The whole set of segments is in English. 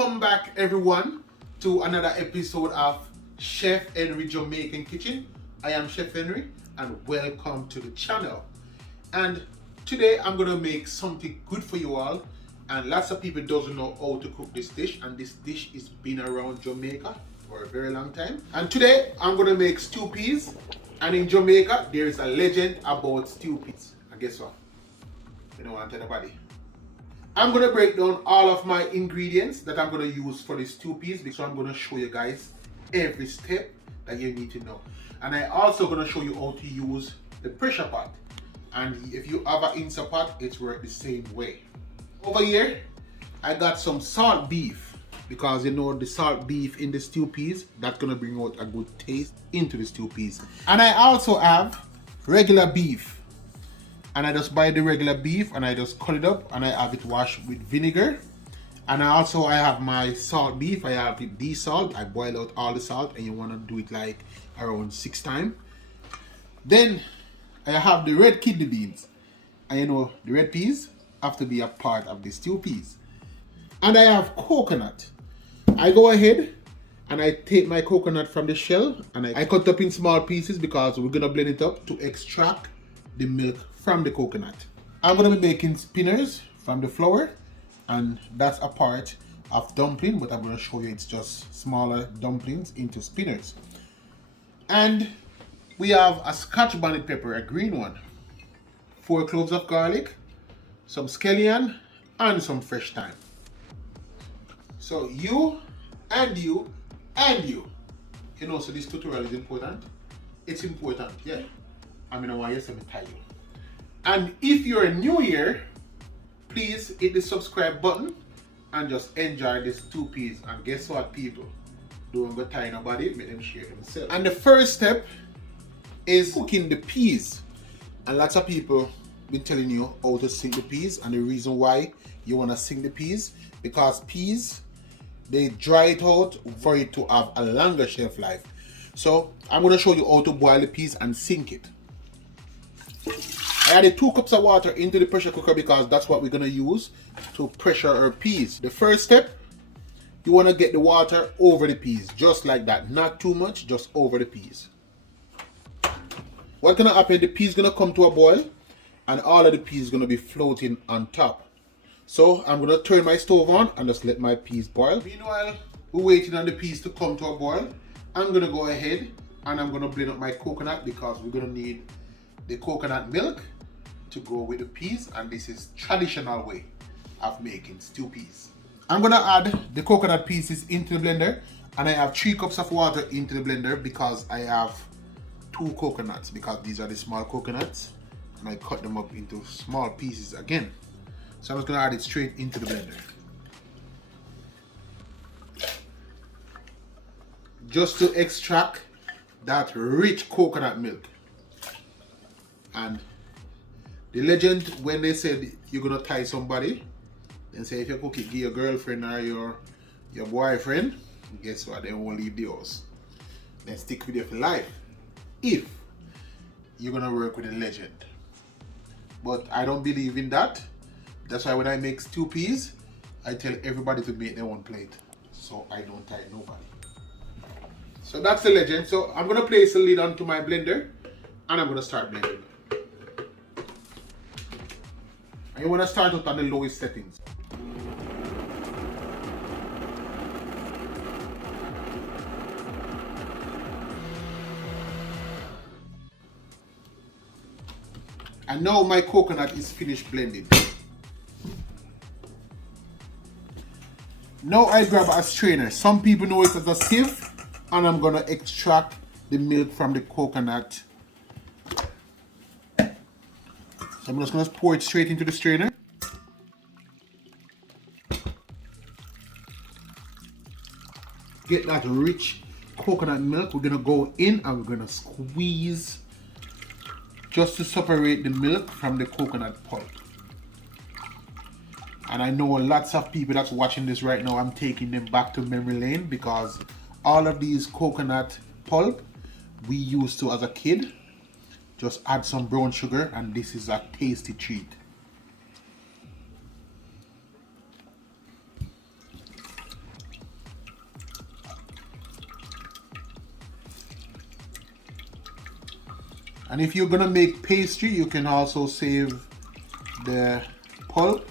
Welcome back everyone to another episode of Chef Henry Jamaican Kitchen. I am Chef Henry and welcome to the channel. And today I'm gonna make something good for you all, and lots of people doesn't know how to cook this dish, and this dish has been around Jamaica for a very long time. And today I'm gonna make stew peas, and in Jamaica there is a legend about stew peas. And guess what? You don't want to tell nobody. I'm going to break down all of my ingredients that I'm going to use for the stew peas, because I'm going to show you guys every step that you need to know. And I also going to show you how to use the pressure pot. And if you have an Instant Pot, it's works the same way. Over here, I got some salt beef, because you know the salt beef in the stew peas, that's going to bring out a good taste into the stew peas. And I also have regular beef. And I just buy the regular beef and I just cut it up and I have it washed with vinegar. And I have my salt beef. I have it de-salt. I boil out all the salt, and you want to do it like around 6 times. Then I have the red kidney beans. And you know the red peas have to be a part of the stew peas. And I have coconut. I go ahead and I take my coconut from the shell and I cut up in small pieces, because we're going to blend it up to extract the milk from the coconut. I'm going to be making spinners from the flour, and that's a part of dumpling, but I'm going to show you it's just smaller dumplings into spinners. And we have a scotch bonnet pepper, a green one, 4 cloves of garlic, some scallion, and some fresh thyme. So you and you and you know, so this tutorial is important. It's important, yeah. I mean, I want you to tell you. And if you're new here, please hit the subscribe button and just enjoy this stew peas. And guess what, people? Don't go tie nobody, make them share themselves. And the first step is cooking the peas. And lots of people been telling you how to sink the peas, and the reason why you want to sink the peas, because peas, they dry it out for it to have a longer shelf life. So I'm going to show you how to boil the peas and sink it. I added 2 cups of water into the pressure cooker, because that's what we're going to use to pressure our peas. The first step, you want to get the water over the peas, just like that. Not too much, just over the peas. What's going to happen, the peas going to come to a boil, and all of the peas going to be floating on top. So I'm going to turn my stove on and just let my peas boil. Meanwhile, we're waiting on the peas to come to a boil. I'm going to go ahead and I'm going to blend up my coconut, because we're going to need the coconut milk to go with the peas, and this is traditional way of making stew peas. I'm gonna add the coconut pieces into the blender, and I have 3 cups of water into the blender, because I have 2 coconuts, because these are the small coconuts, and I cut them up into small pieces again. So I'm just gonna add it straight into the blender, just to extract that rich coconut milk. And the legend, when they said you're gonna tie somebody, and say if you cook it, give your girlfriend or your boyfriend, guess what? They won't leave the house. They stick with you for life if you're gonna work with a legend. But I don't believe in that. That's why when I make stew peas, I tell everybody to make their own plate, so I don't tie nobody. So that's the legend. So I'm gonna place a lid onto my blender, and I'm gonna start blending. You want to start out on the lowest settings. And now my coconut is finished blending. Now I grab a strainer. Some people know it as a sieve, and I'm going to extract the milk from the coconut. So I'm just going to pour it straight into the strainer. Get that rich coconut milk. We're going to go in and we're going to squeeze, just to separate the milk from the coconut pulp. And I know lots of people that's watching this right now, I'm taking them back to memory lane, because all of these coconut pulp we used to as a kid. Just add some brown sugar and this is a tasty treat. And if you're gonna make pastry, you can also save the pulp.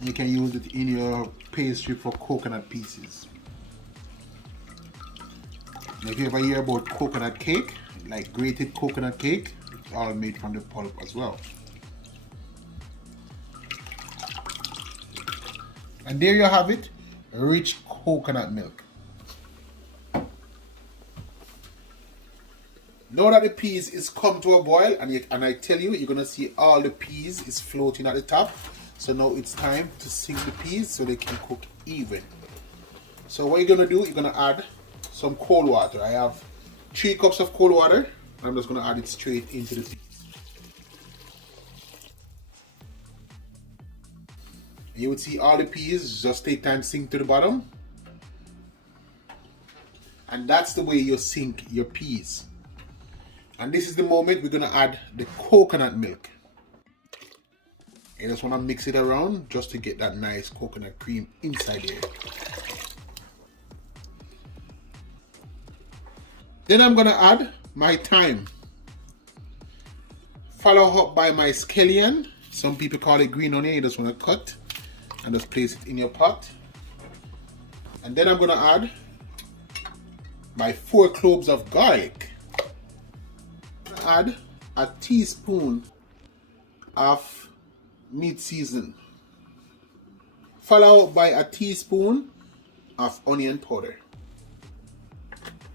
You can use it in your pastry for coconut pieces. Now, if you ever hear about coconut cake, like grated coconut cake, it's all made from the pulp as well. And there you have it, rich coconut milk. Now that the peas is come to a boil, and I tell you, you're gonna see all the peas is floating at the top. So now it's time to sink the peas so they can cook even. So what you're gonna do, you're gonna add some cold water. I have 3 cups of cold water. I'm just gonna add it straight into the peas. You would see all the peas just take time to sink to the bottom. And that's the way you sink your peas. And this is the moment we're gonna add the coconut milk. You just wanna mix it around just to get that nice coconut cream inside there. Then I'm gonna add my thyme, followed up by my scallion. Some people call it green onion. You just wanna cut and just place it in your pot. And then I'm gonna add my 4 cloves of garlic. Add a teaspoon of meat seasoning, followed by a teaspoon of onion powder.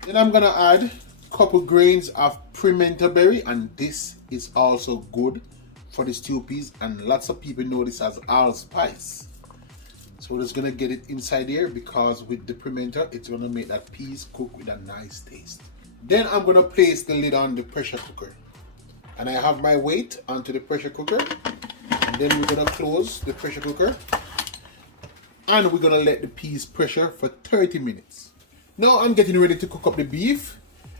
Then I'm gonna add a couple grains of pimento berry, and this is also good for the stew peas, and lots of people know this as allspice. So we're just gonna get it inside here because with the pimento, it's gonna make that peas cook with a nice taste. Then I'm gonna place the lid on the pressure cooker. And I have my weight onto the pressure cooker. And then we're gonna close the pressure cooker. And we're gonna let the peas pressure for 30 minutes. Now I'm getting ready to cook up the beef.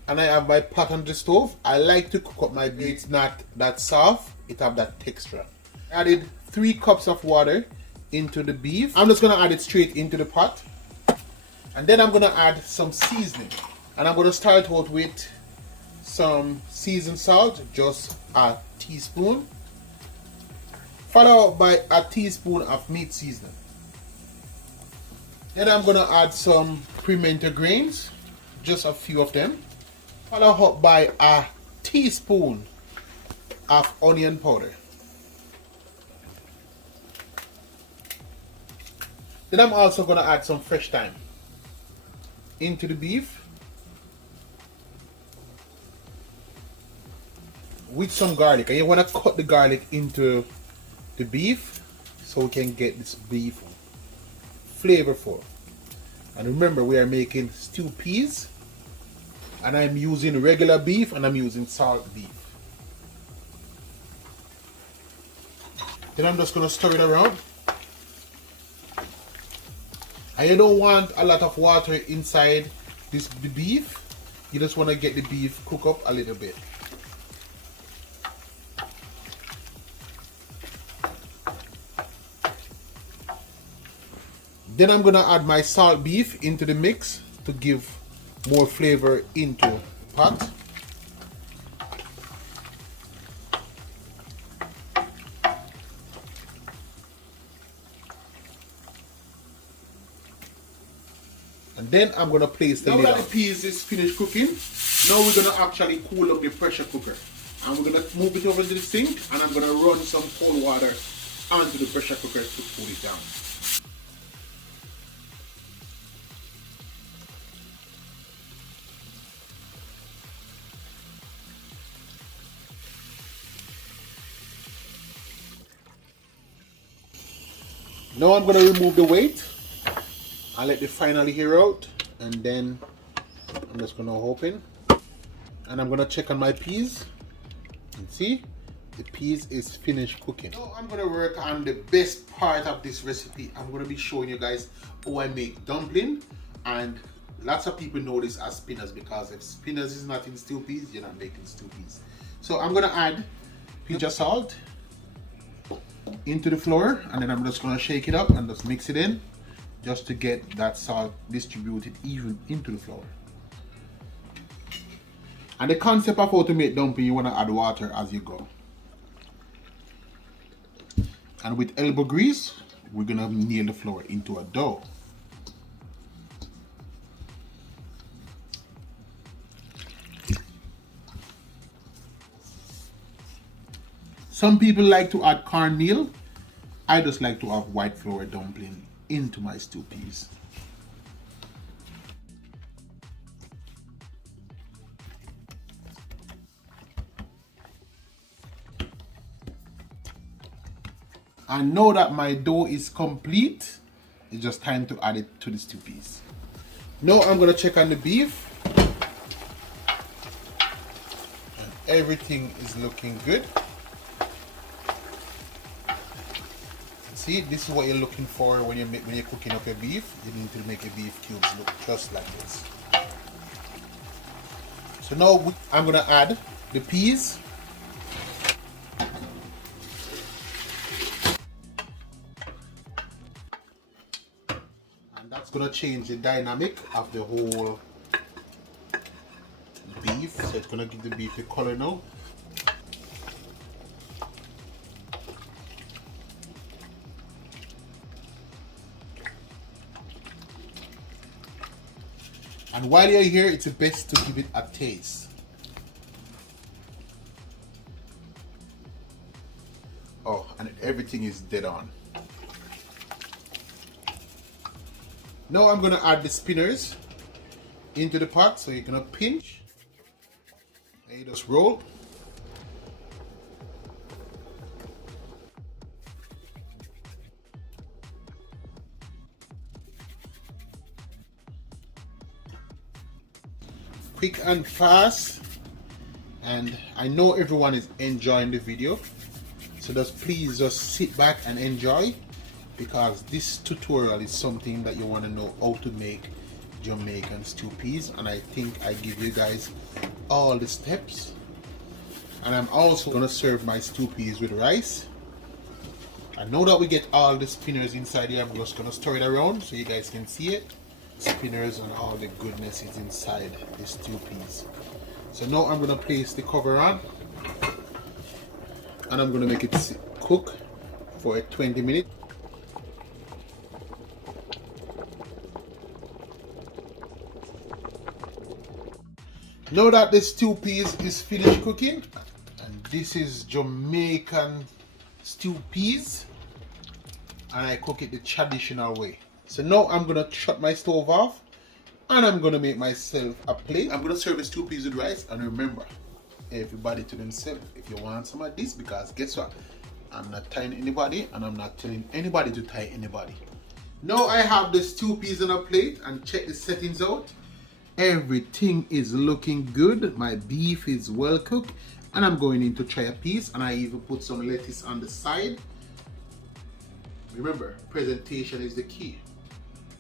And I have my pot on the stove. I like to cook up my beef. It's not that soft, it have that texture. I added 3 cups of water into the beef. I'm just gonna add it straight into the pot. And then I'm gonna add some seasoning. And I'm going to start out with some seasoned salt, just a teaspoon, followed by a teaspoon of meat seasoning. Then I'm going to add some pimento grains, just a few of them, followed up by a teaspoon of onion powder. Then I'm also going to add some fresh thyme into the beef, with some garlic. And you want to cut the garlic into the beef so we can get this beef flavorful. And remember, we are making stew peas, and I'm using regular beef and I'm using salt beef. Then I'm just going to stir it around. And you don't want a lot of water inside the beef. You just want to get the beef cook up a little bit. Then I'm gonna add my salt beef into the mix to give more flavor into the pot. And then I'm gonna place the lid on. Now that the peas is finished cooking, now we're gonna actually cool up the pressure cooker. And we're gonna move it over to the sink, and I'm gonna run some cold water onto the pressure cooker to cool it down. Now I'm going to remove the weight. I'll let the final air out, and then I'm just going to open, and I'm going to check on my peas and see the peas is finished cooking. Now I'm going to work on the best part of this recipe. I'm going to be showing you guys how I make dumpling, and lots of people know this as spinners, because if spinners is not in stew peas, you're not making stew peas. So I'm going to add pinch of salt into the flour, and then I'm just going to shake it up and just mix it in, just to get that salt distributed even into the flour. And the concept of how to make dumpling, you want to add water as you go. And with elbow grease, we're gonna nail the flour into a dough. Some people like to add cornmeal. I just like to have white flour dumpling into my stew peas. And now that my dough is complete, it's just time to add it to the stew peas. Now I'm gonna check on the beef. And everything is looking good. See, this is what you're looking for when you're cooking up your beef. You need to make your beef cubes look just like this. So now I'm gonna add the peas. And that's gonna change the dynamic of the whole beef. So it's gonna give the beef a color now. And while you're here, it's best to give it a taste. Oh, and everything is dead on. Now I'm gonna add the spinners into the pot. So you're gonna pinch and you just roll. Quick and fast, and I know everyone is enjoying the video, so please just sit back and enjoy, because this tutorial is something that you want to know how to make Jamaican stew peas, and I think I give you guys all the steps. And I'm also going to serve my stew peas with rice. And now that we get all the spinners inside here, I'm just going to stir it around so you guys can see it. Spinners and all the goodness is inside the stew peas. So now I'm going to place the cover on, and I'm going to make it cook for 20 minutes. Now that the stew peas is finished cooking, and this is Jamaican stew peas, and I cook it the traditional way. So now I'm gonna shut my stove off, and I'm gonna make myself a plate. I'm gonna serve the stew peas with rice, and remember, everybody to themselves if you want some of this, because guess what? I'm not tying anybody, and I'm not telling anybody to tie anybody. Now I have the stew peas on a plate, and check the settings out. Everything is looking good. My beef is well cooked, and I'm going in to try a piece, and I even put some lettuce on the side. Remember, presentation is the key.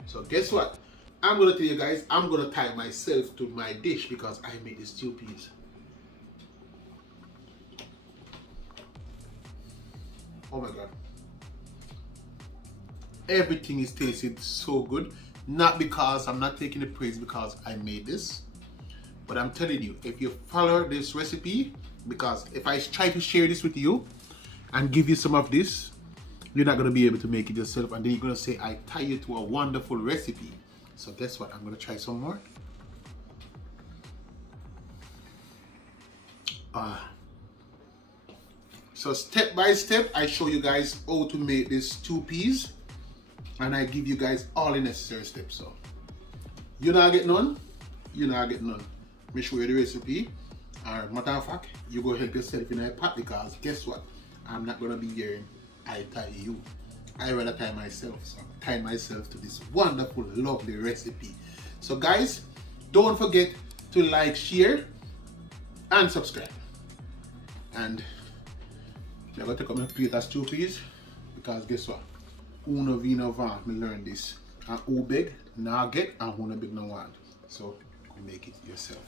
So guess what? I'm gonna tell you guys, I'm gonna tie myself to my dish because I made the stew peas. Oh my God. Everything is tasted so good. Not because I'm not taking the praise because I made this, but I'm telling you, if you follow this recipe, because if I try to share this with you and give you some of this, you're not going to be able to make it yourself, and then you're going to say I tie you to a wonderful recipe. So guess what? I'm going to try some more. So step by step, I show you guys how to make this stew peas, and I give you guys all the necessary steps. So you not get none, you not get none. Make sure you the recipe, or matter of fact, you go help yourself in a pot, because guess what? I'm not going to be hearing I tie you. I rather tie myself. So I'm tying myself to this wonderful, lovely recipe. So guys, don't forget to like, share, and subscribe. And I'm going to take up my plate of stew peas, because guess what? Who no vino van, me learn this. And who beg, now get, and who no beg no want. So you make it yourself.